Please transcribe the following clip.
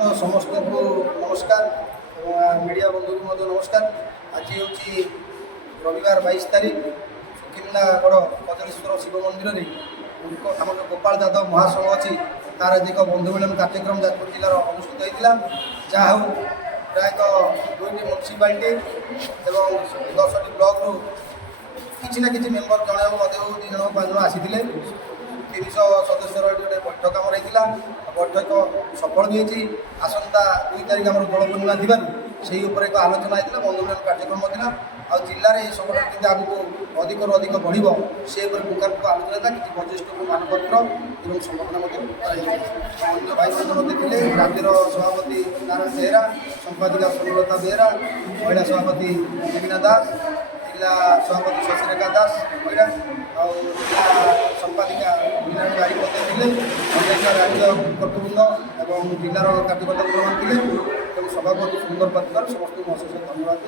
तो समस्त को नमस्कार और मीडिया बंधु को नमस्कार। आज हूँ रविवार 22 तारीख सुकिंदागढ़ कजलेश्वर शिव मंदिर में आम जो गोपाल यादव महासंघ अच्छी तार आज एक बंधु मिलन कार्यक्रम जाजपुर जिलार अनुष्ठित होता जहाँ हूँ प्रायः 2टी म्यूनिसिपालिटी और 10टी ब्लक रु किसी ना कि मेम्बर जन मध्य 2 जन 5 जन आसी 300 सदस्यर गोटे बैठक आम रही बैठक सफल भी होती आसंता 2 तारीख आम दोल पूर्णिमा थी से एक आलोचना होता बंधु मिलन कार्यक्रम आ जिले में संगठन केमती आगे अधिक अधिक बढ़ से मुखामुख आलोचना कि वरिष्ठ को मानपत्र और संबर्धना भाई बंधु थे राज्यर सभापति नारायण बेहरा संपादिका सुलता बेहरा महिला सभापति देवीना दास जिला सभापति शशिरेखा दास महिला और जिला संपादिका बारिपद थे राज्य कर्तृवृंद और जिलार कार्यकर्ता थे सभापति सुंदर पातिदार समस्त अशेष धन्यवाद।